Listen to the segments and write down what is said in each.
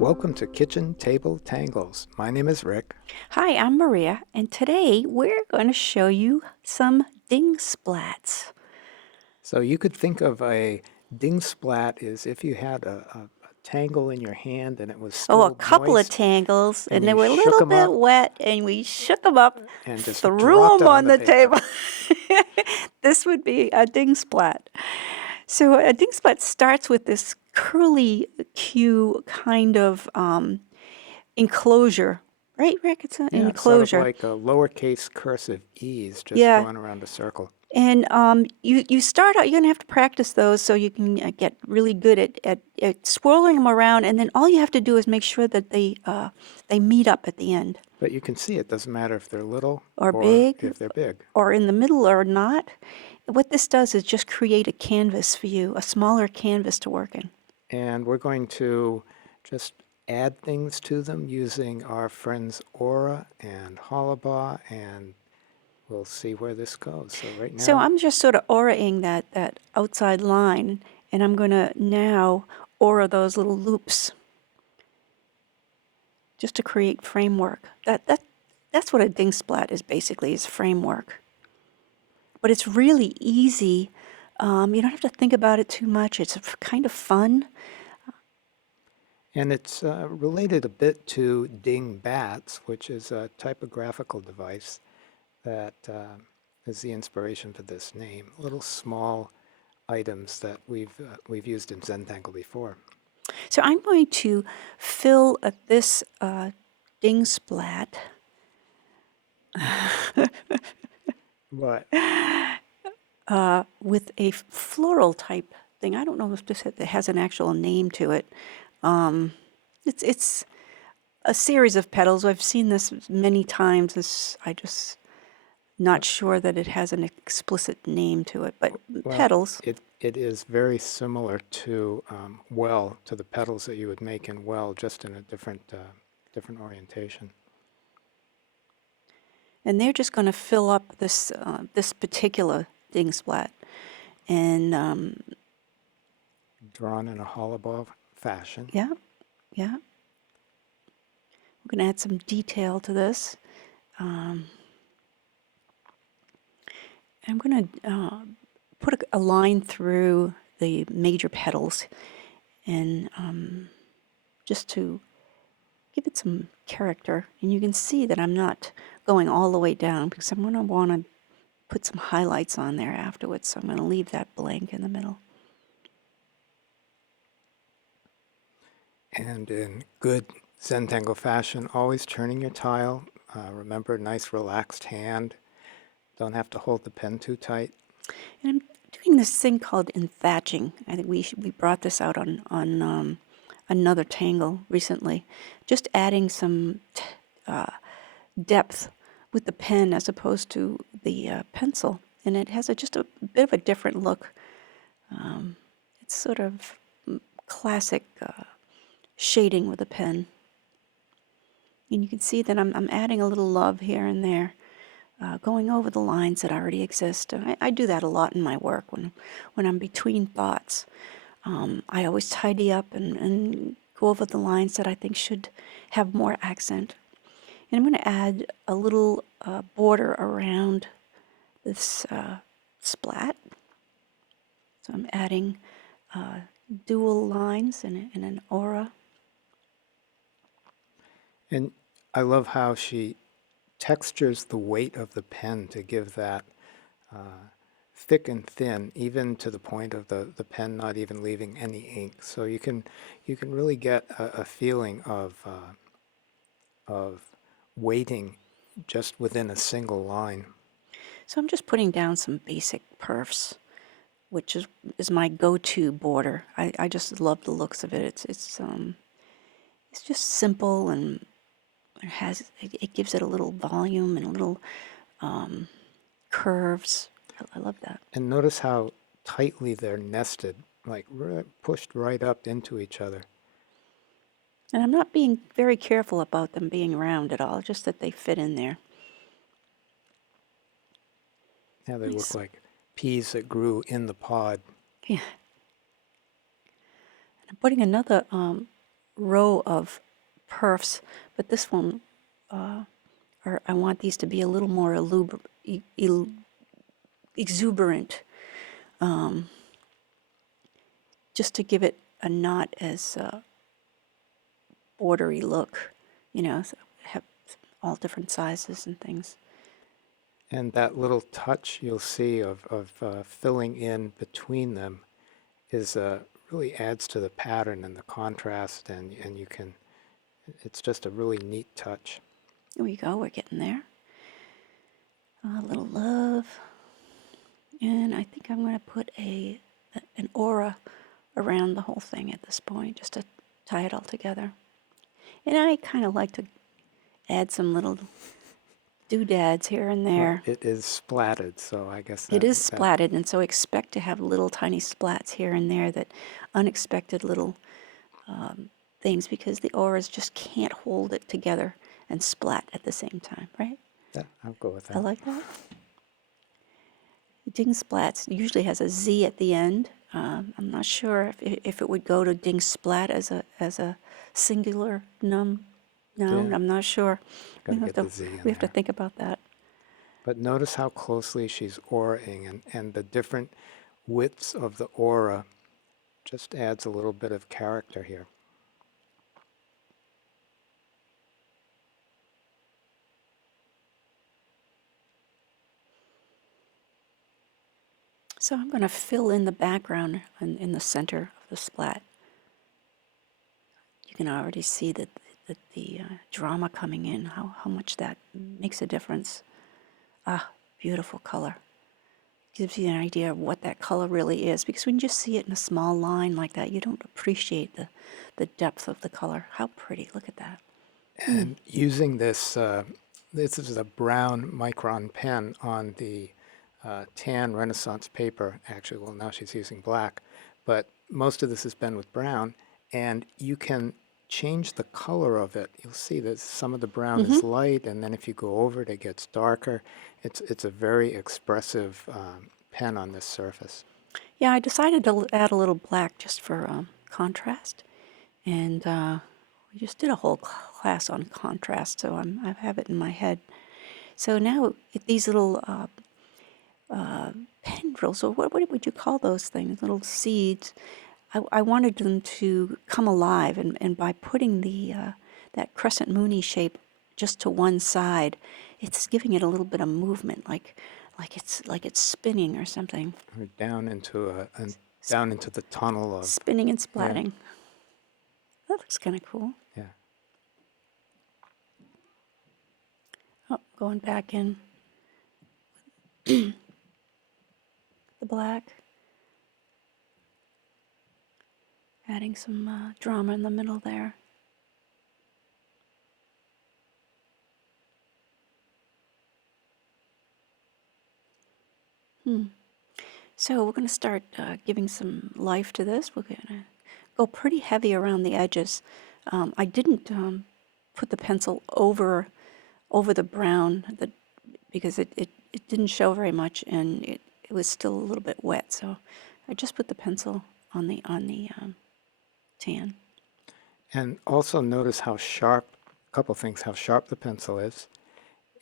Welcome to Kitchen Table Tangles. My name is Rick. Hi, I'm Maria, and today we're going to show you some dingsplatz. So you could think of a dingsplat as if you had a tangle in your hand and it was Oh, a still couple of moist tangles, and and they you were a shook little them bit up wet, and we shook them up, and just threw dropped them it on on the the paper. table. This would be a dingsplat. So a dingsplat starts with this curly Q kind of enclosure, right, Rick? It's an Yeah, sort of enclosure. like a lowercase cursive E's just Yeah. going around a circle. And you start out, you're going to have to practice those so you can get really good at swirling them around. And then all you have to do is make sure that they meet up at the end, But you can see it doesn't matter if they're little or or big, if they're big. or in the middle, or not. What this does is just create a canvas for you, a smaller canvas to work in. And we're going to just add things to them using our friends Aura and Hollabaugh, and we'll see where this goes. So right So now, I'm just sort of auraing that outside line, and I'm going to now aura those little loops just to create framework. That's what a dingsplat is basically, is framework. But it's really easy. You don't have to think about it too much. It's kind of fun. and it's related a bit to dingbats, which is a typographical device that is the inspiration for this name. Little small items that we've used in Zentangle before. So I'm going to fill this dingsplat But with a floral type thing. I don't know if this has an actual name to it. It's a series of petals. I've seen this many times. I just not sure that it has an explicit name to it, but well, petals. it is very similar to well, to the petals that you would make in well, just in a different orientation. And they're just going to fill up this particular dingsplat. And Drawn in a Hollabaugh fashion. yeah, yeah. We're going to add some detail to this. I'm going to put a line through the major petals, and just to give it some character. And you can see that I'm not going all the way down because I'm going to want to put some highlights on there afterwards. So I'm going to leave that blank in the middle. And in good Zentangle fashion, always turning your tile. Remember, nice relaxed hand. Don't have to hold the pen too tight. And I'm doing this thing called enthatching. I think we brought this out on another tangle recently. Just adding some depth with the pen as opposed to the pencil. And it has just a bit of a different look. It's sort of classic shading with a pen. And you can see that I'm adding a little love here and there, going over the lines that already exist. I do that a lot in my work when I'm between thoughts. I always tidy up and go over the lines that I think should have more accent. And I'm going to add a little border around this splat. So I'm adding dual lines and an aura. And I love how she textures the weight of the pen to give that thick and thin, even to the point of the pen not even leaving any ink. So you can really get a feeling of weighting just within a single line. So I'm just putting down some basic perfs, which is my go-to border. I just love the looks of it. It's just simple, and it gives it a little volume and a little curves. I love that. And notice how tightly they're nested, like pushed right up into each other. And I'm not being very careful about them being round at all, just that they fit in there. Yeah, they Nice. look like peas that grew in the pod. Yeah. And I'm putting another row of perfs, but this one, I want these to be a little more exuberant, just to give it a not as bordery look, so have all different sizes and things. And that little touch you'll see of filling in between them is really adds to the pattern and the contrast, and you can, it's just a really neat touch. Here we go, we're getting there. A little love. And I think I'm going to put an aura around the whole thing at this point, just to tie it all together. And I kind of like to add some little doodads here and Well, there. it is splatted, so I guess It is that splatted, and so expect to have little tiny splats here and there, that unexpected little things, because the auras just can't hold it together and splat at the same time, right? I'll go with I that. like that. Dingsplatz usually has a Z at the end. I'm not sure if it would go to dingsplat as a singular noun. Yeah. I'm not sure. Got to get the Z in We have to there. think about that. But notice how closely she's auraing, and the different widths of the aura just adds a little bit of character here. So I'm going to fill in the background in the center of the splat. You can already see that the drama coming in, how much that makes a difference. Ah, beautiful color. Gives you an idea of what that color really is, because when you just see it in a small line like that, you don't appreciate the depth of the color. How pretty, look at that. And using this, this is a brown micron pen on the tan Renaissance paper. Actually, well, now she's using black, but most of this has been with brown, and you can change the color of it. You'll see that some of the brown is light, and then if you go over it, it gets darker. It's a very expressive pen on this surface. Yeah, I decided to add a little black just for contrast, and we just did a whole class on contrast, so I have it in my head. So now these little tendrils, or what would you call those things? Little seeds. I wanted them to come alive, and by putting that crescent moony shape just to one side, it's giving it a little bit of movement, like it's spinning or something. We're down into down into the tunnel of Spinning and yeah, splatting. That looks kind of cool. yeah. Oh, going back in the black. Adding some drama in the middle there. So we're going to start giving some life to this. We're going to go pretty heavy around the edges. I didn't put the pencil over the brown because it didn't show very much, and it was still a little bit wet. So I just put the pencil on the tan. And also notice how sharp, a couple things, how sharp the pencil is,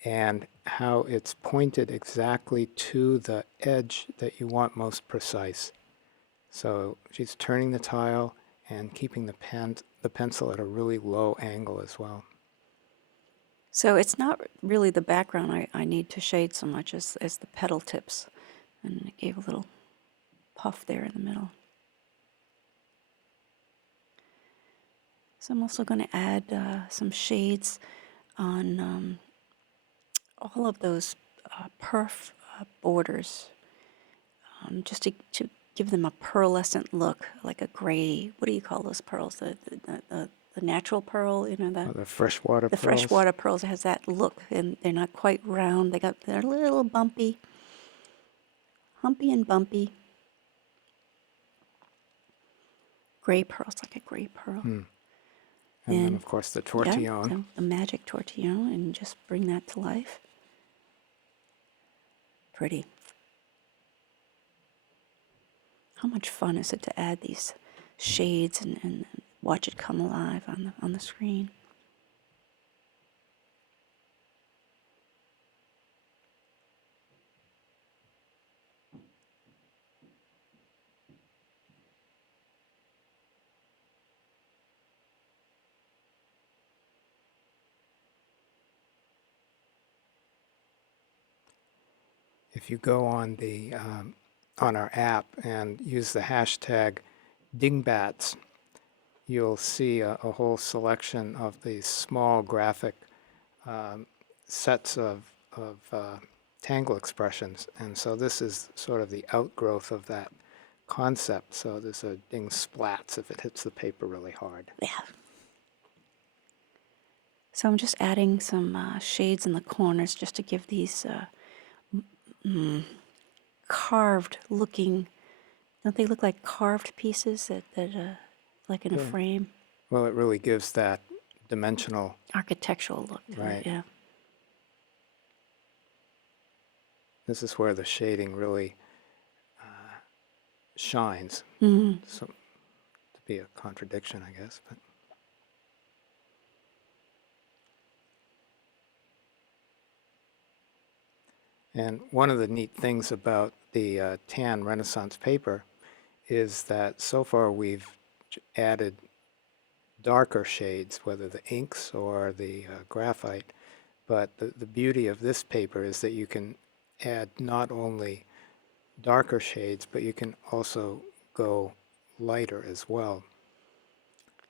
and how it's pointed exactly to the edge that you want most precise. So she's turning the tile and keeping the pencil at a really low angle as well. So it's not really the background I need to shade so much as the petal tips. And it gave a little puff there in the middle. So I'm also going to add some shades on all of those perf borders, just to give them a pearlescent look, like a gray. What do you call those pearls? The natural pearl, The freshwater the pearls. freshwater pearls has that look, and they're not quite round. They're a little bumpy, humpy and bumpy. Gray pearls, like a gray pearl. And then, of course, the tortillon. Yeah, so the magic tortillon, and just bring that to life. Pretty. How much fun is it to add these shades and watch it come alive on the screen. If you go on the on our app and use the hashtag dingbats, you'll see a whole selection of these small graphic sets of Tangle expressions. And so this is sort of the outgrowth of that concept. So there's a dingsplatz if it hits the paper really hard. Yeah. So I'm just adding some shades in the corners just to give these carved looking, don't they look like carved pieces that like in a Yeah. frame? Well, it really gives that dimensional, Architectural look to it, right. yeah. This is where the shading really shines. Mm-hmm. So, to be a contradiction, I guess. But and one of the neat things about the tan Renaissance paper is that so far we've added darker shades, whether the inks or the graphite. But the beauty of this paper is that you can add not only darker shades, but you can also go lighter as well.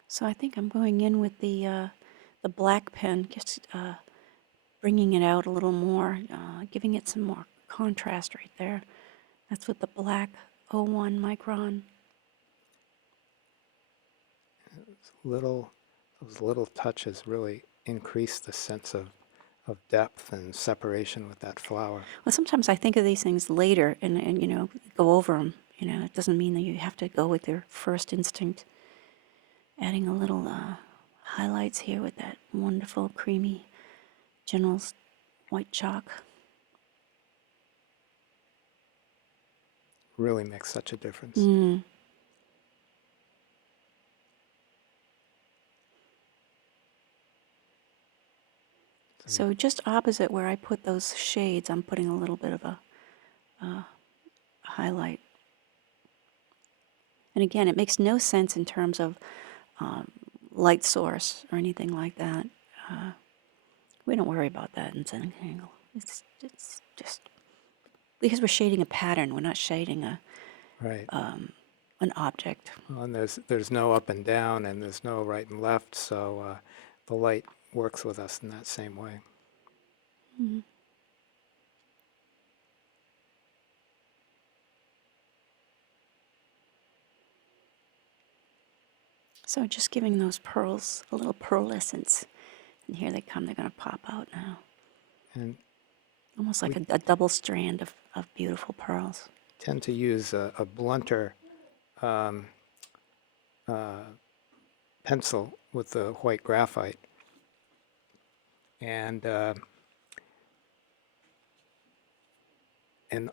So I think I'm going in with the black pen, just bringing it out a little more, giving it some more contrast right there. That's with the black 01 micron. Those little touches really increase the sense of depth and separation with that flower. Well, sometimes I think of these things later and you know, go over them. You know, it doesn't mean that you have to go with your first instinct. Adding a little highlights here with that wonderful creamy General's white chalk. Really makes such a difference. Mm. So just opposite where I put those shades, I'm putting a little bit of a highlight. And again, it makes no sense in terms of light source or anything like that. We don't worry about that in Zentangle. It's just because we're shading a pattern, we're not shading Right. an object. Well, and there's no up and down, and there's no right and left, so the light works with us in that same way. Mm. So just giving those pearls a little pearlescence. And here they come, they're going to pop out now. And Almost like a double strand of beautiful pearls. tend to use a blunter pencil with the white graphite. And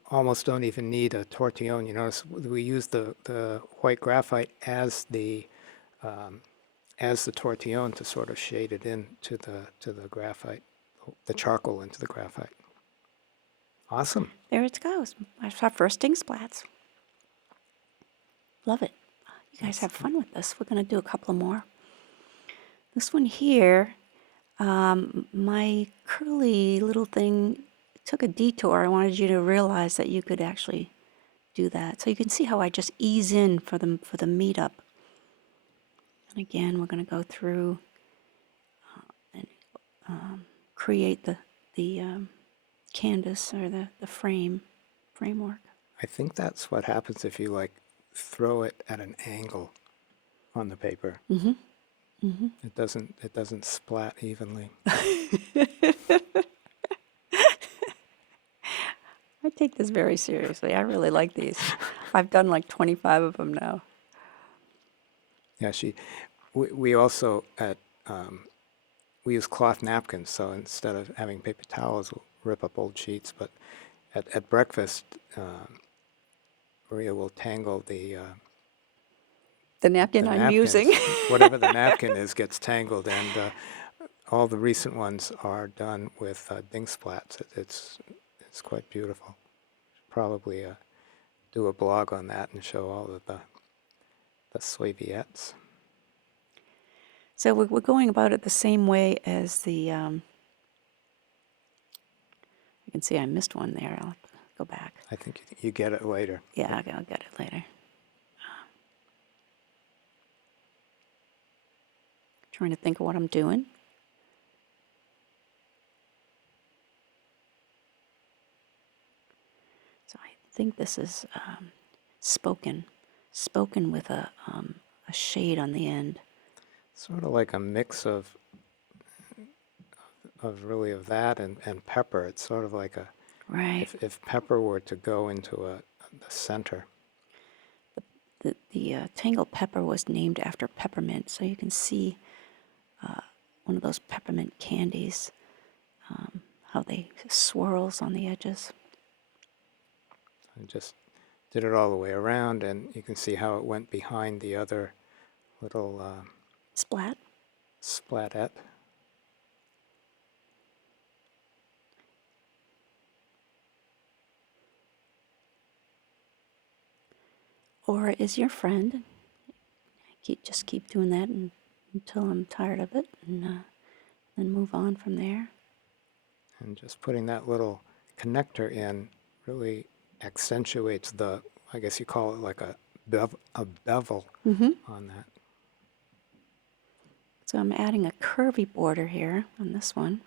almost don't even need a tortillon. You notice we use the white graphite as the tortillon to sort of shade it in to the graphite, the charcoal into the graphite. Awesome. There it goes. Our first dingsplatz. Love it. You guys have fun with this. We're going to do a couple more. This one here, my curly little thing took a detour. I wanted you to realize that you could actually do that. So you can see how I just ease in for the meetup. And again, we're going to go through and create the canvas or the framework. I think that's what happens if you like throw it at an angle on the paper. Mm-hmm. Mm-hmm. It doesn't splat evenly. I take this very seriously. I really like these. I've done like 25 of them now. Yeah, we also we use cloth napkins, so instead of having paper towels, we'll rip up old sheets. But at breakfast, Maria will tangle the The napkin the I'm using. napkins, whatever the napkin is, gets tangled, and all the recent ones are done with dingsplatz. It's quite beautiful. Probably do a blog on that and show all of the Slaviettes. So we're going about it the same way as the, you can see I missed one there. I'll go back. I think you get it later. Yeah, I'll get it later. Trying to think of what I'm doing. So I think this is spoken with a shade on the end. Sort of like a mix of really of that and pepper. It's sort of like a, Right. if pepper were to go into the center. The tangle pepper was named after peppermint, so you can see one of those peppermint candies, how they swirls on the edges. And just did it all the way around, and you can see how it went behind the other little Splat. splatette. Or is your friend. Just keep doing that until I'm tired of it, and then move on from there. And just putting that little connector in really accentuates the, I guess you call it like a bevel on that. So I'm adding a curvy border here on this one.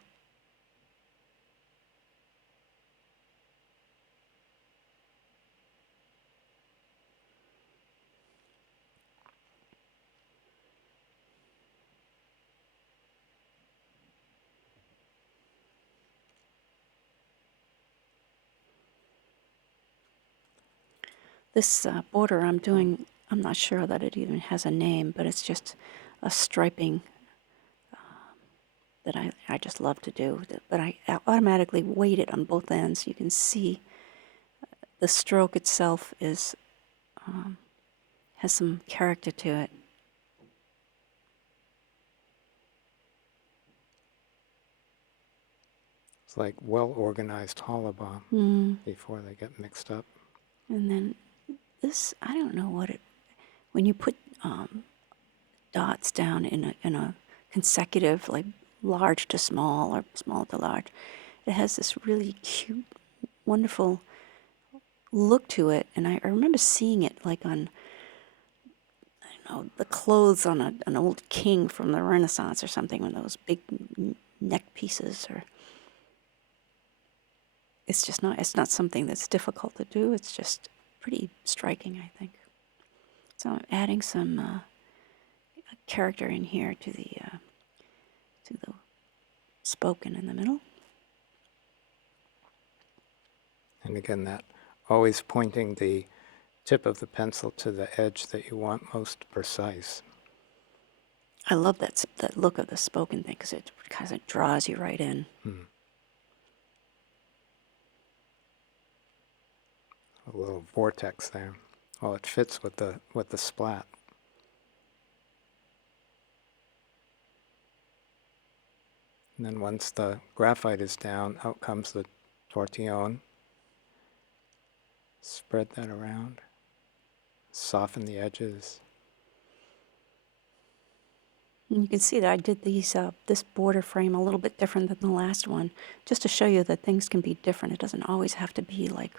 This border I'm doing, I'm not sure that it even has a name, but it's just a striping that I just love to do. But I automatically weight it on both ends. You can see the stroke itself is has some character to it. It's like well-organized holobomb before they get mixed up. And then this, I don't know what it, when you put dots down in a consecutive, like large to small or small to large, it has this really cute, wonderful look to it. And I remember seeing it like on, I don't know, the clothes on an old king from the Renaissance or something, with those big neck pieces. Or it's not something that's difficult to do. It's just pretty striking, I think. So I'm adding some character in here to the spoken in the middle. And again, that always pointing the tip of the pencil to the edge that you want most precise. I love that look of the spoken thing because it kind of draws you right in. A little vortex there. Well, it fits with the splat. And then once the graphite is down, out comes the tortillon. Spread that around. Soften the edges. And you can see that I did this border frame a little bit different than the last one, just to show you that things can be different. It doesn't always have to be like,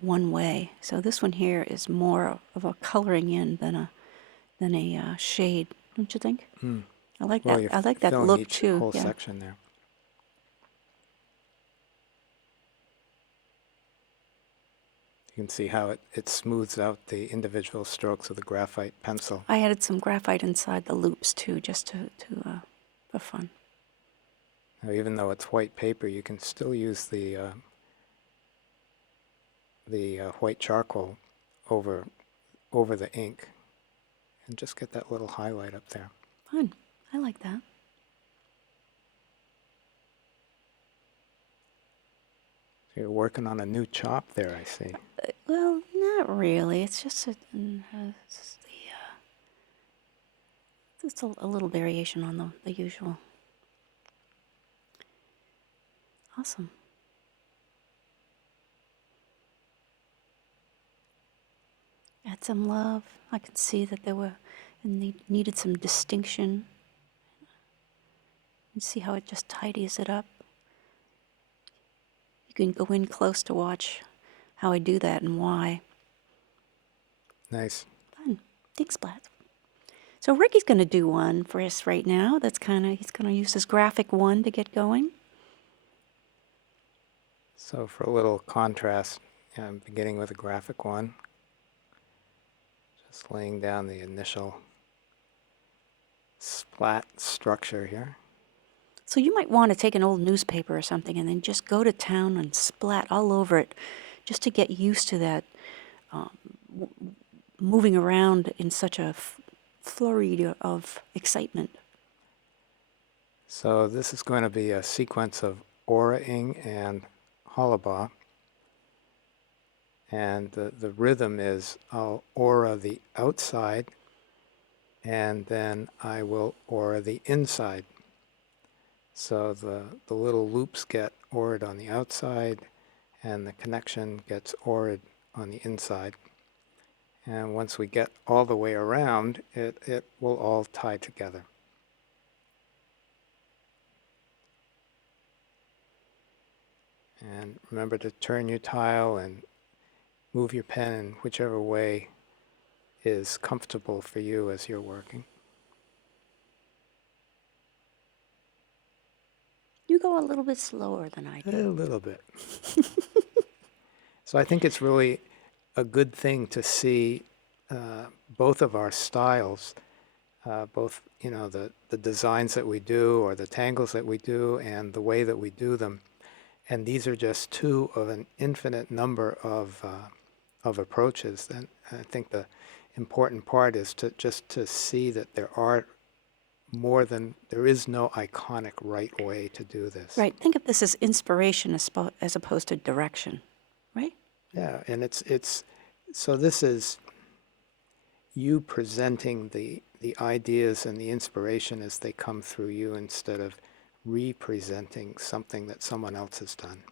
one way. So this one here is more of a coloring in than a shade, don't you think? I like Well, that. you're I like that filling look each too. whole Yeah. section there. You can see how it smooths out the individual strokes of the graphite pencil. I added some graphite inside the loops too, just for fun. Now, even though it's white paper, you can still use the white charcoal over the ink, and just get that little highlight up there. Fun. I like that. So you're working on a new chop there, I see. Well, not really. It's just It's a little variation on the usual. Awesome. Add some love. I could see that needed some distinction. And see how it just tidies it up. You can go in close to watch how I do that and why. Nice. Fun. Dingsplatz. So Ricky's going to do one for us right now. He's going to use this graphic one to get going. So for a little contrast, I'm beginning with a graphic one. Just laying down the initial splat structure here. So you might want to take an old newspaper or something and then just go to town and splat all over it just to get used to that moving around in such a flurry of excitement. So this is going to be a sequence of aura-ing and hollabah. And the rhythm is I'll aura the outside, and then I will aura the inside. So the little loops get auraed on the outside, and the connection gets auraed on the inside. And once we get all the way around, it will all tie together. And remember to turn your tile and move your pen in whichever way is comfortable for you as you're working. You go a little bit slower than I A do. little bit. So I think it's really a good thing to see both of our styles, both the designs that we do or the tangles that we do and the way that we do them. And these are just two of an infinite number of approaches. And I think the important part is to see that there is no iconic right way to do this. Right. Think of this as inspiration as opposed to direction, right? Yeah, and so this is you presenting the ideas and the inspiration as they come through you instead of representing something that someone else has done.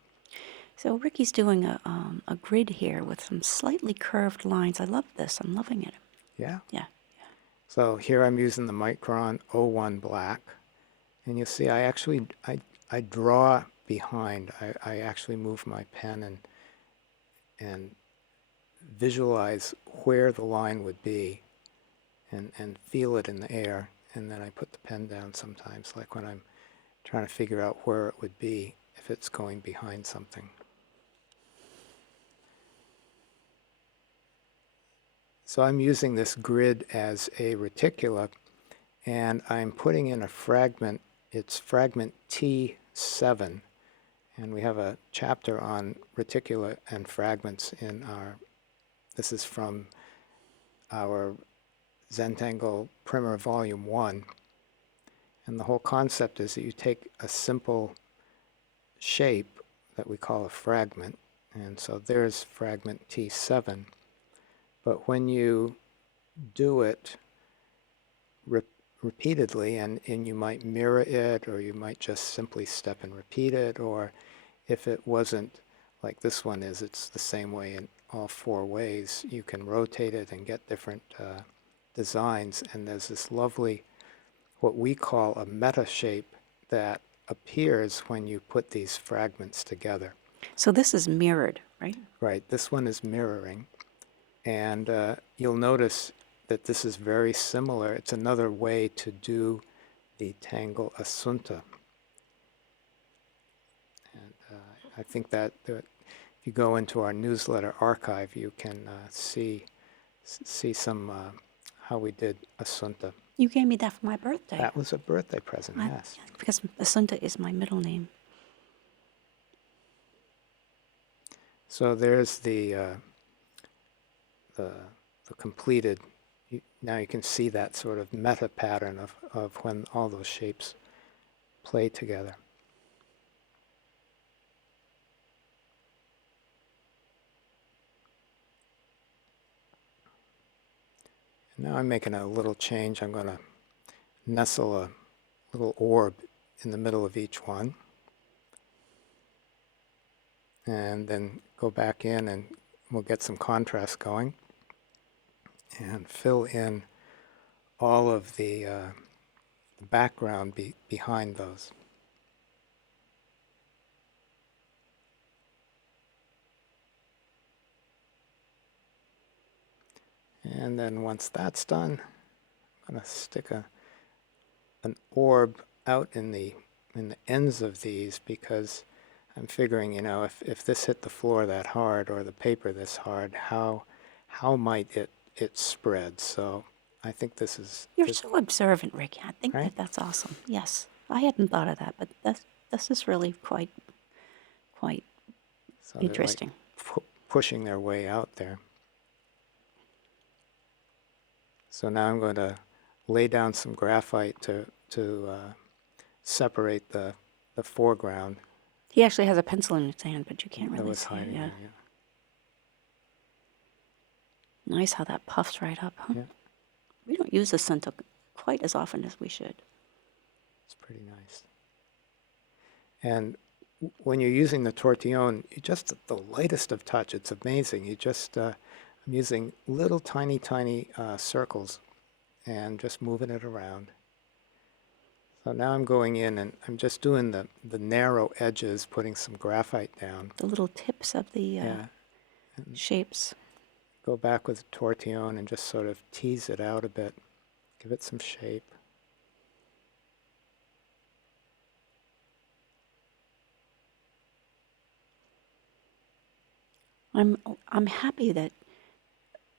So Ricky's doing a grid here with some slightly curved lines. I love this. I'm loving it. Yeah? Yeah. So here I'm using the Micron 01 black, and you'll see I draw behind. I actually move my pen and visualize where the line would be and feel it in the air, and then I put the pen down sometimes, like when I'm trying to figure out where it would be if it's going behind something. So I'm using this grid as a reticula, and I'm putting in a fragment. It's fragment T7, and we have a chapter on reticula and fragments this is from our Zentangle Primer Volume 1. And the whole concept is that you take a simple shape that we call a fragment, and so there's fragment T7. But when you do it repeatedly, and you might mirror it, or you might just simply step and repeat it, or if it wasn't like this one is, it's the same way in all four ways, you can rotate it and get different designs, and there's this lovely, what we call a meta shape that appears when you put these fragments together. So this is mirrored, right? Right, this one is mirroring, and you'll notice that this is very similar. It's another way to do the tangle asunta. And I think that if you go into our newsletter archive, you can see some how we did asunta. You gave me that for my birthday. That was a birthday present, yes. Because Asunta is my middle name. So there's the completed. Now you can see that sort of meta pattern of when all those shapes play together. And now I'm making a little change. I'm going to nestle a little orb in the middle of each one. And then go back in and we'll get some contrast going and fill in all of the background behind those. And then once that's done, I'm going to stick an orb out in the ends of these, because I'm figuring, you know, if this hit the floor that hard or the paper this hard, how might it spread? So I think this is You're so observant, Ricky. I think right? that's awesome. Yes, I hadn't thought of that, but this is really quite So they're like interesting. pushing their way out there. So now I'm going to lay down some graphite to separate the foreground He actually has a pencil in his hand, but you can't that really was see it. hiding Yeah. there. Yeah. Nice how that puffs right up, huh? Yeah, We don't use the Zentangle quite as often as we should. it's pretty nice. And when you're using the tortillon, you just the lightest of touch. It's amazing. You just I'm using little tiny circles and just moving it around. So now I'm going in and I'm just doing the narrow edges, putting some graphite down. The little tips of the Yeah. shapes. Go back with the tortillon and just sort of tease it out a bit, give it some shape. I'm happy that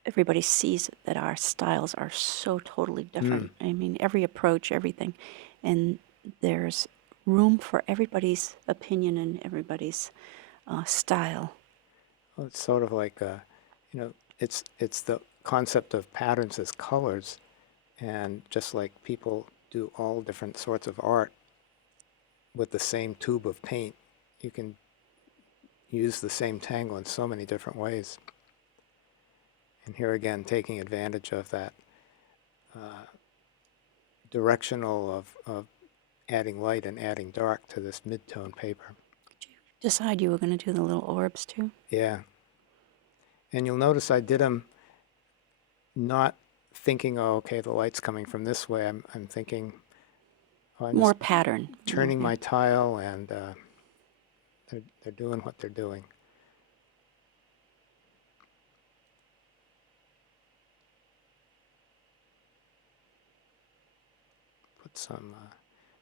everybody sees that our styles are so totally different. I mean, every approach, everything, and there's room for everybody's opinion and everybody's style. Well, it's sort of like, you know, it's the concept of patterns as colors, and just like people do all different sorts of art with the same tube of paint, you can use the same tangle in so many different ways. And here again, taking advantage of that directional of adding light and adding dark to this mid-tone paper. Did you decide you were going to do the little orbs too? Yeah. And you'll notice I did them not thinking, oh, okay, the light's coming from this way. I'm thinking, oh, I'm More just pattern. turning my tile, and they're doing what they're doing. Put some,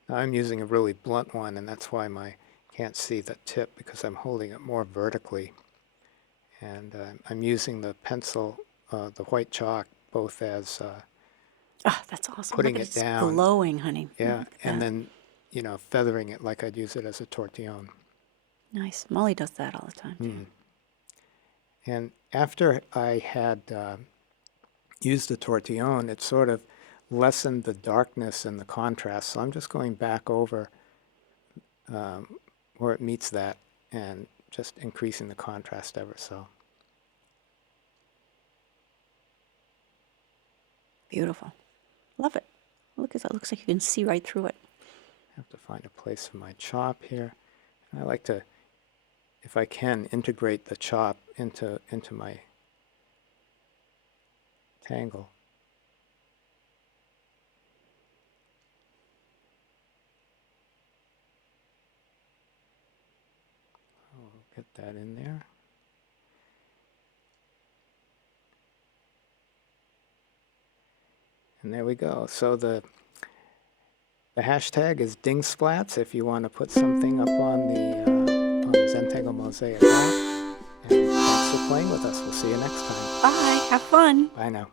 now I'm using a really blunt one, and that's why I can't see the tip, because I'm holding it more vertically. And I'm using the pencil, the white chalk, both as Ah, that's awesome. putting Look at it it's down. glowing, honey. Yeah, Look at and that. then, you know, feathering it like I'd use it as a tortillon. Nice. Molly does that all the time too. And after I had used the tortillon, it sort of lessened the darkness and the contrast. So I'm just going back over where it meets that and just increasing the contrast ever so. Beautiful. Love it. Look at that. Looks like you can see right through it. I have to find a place for my chop here. And I like to, if I can, integrate the chop into my tangle. I'll get that in there. And there we go. So the hashtag is dingsplatz if you want to put something up on the Zentangle Mosaic app. And thanks for playing with us. We'll see you next time. Bye. Have fun. Bye now.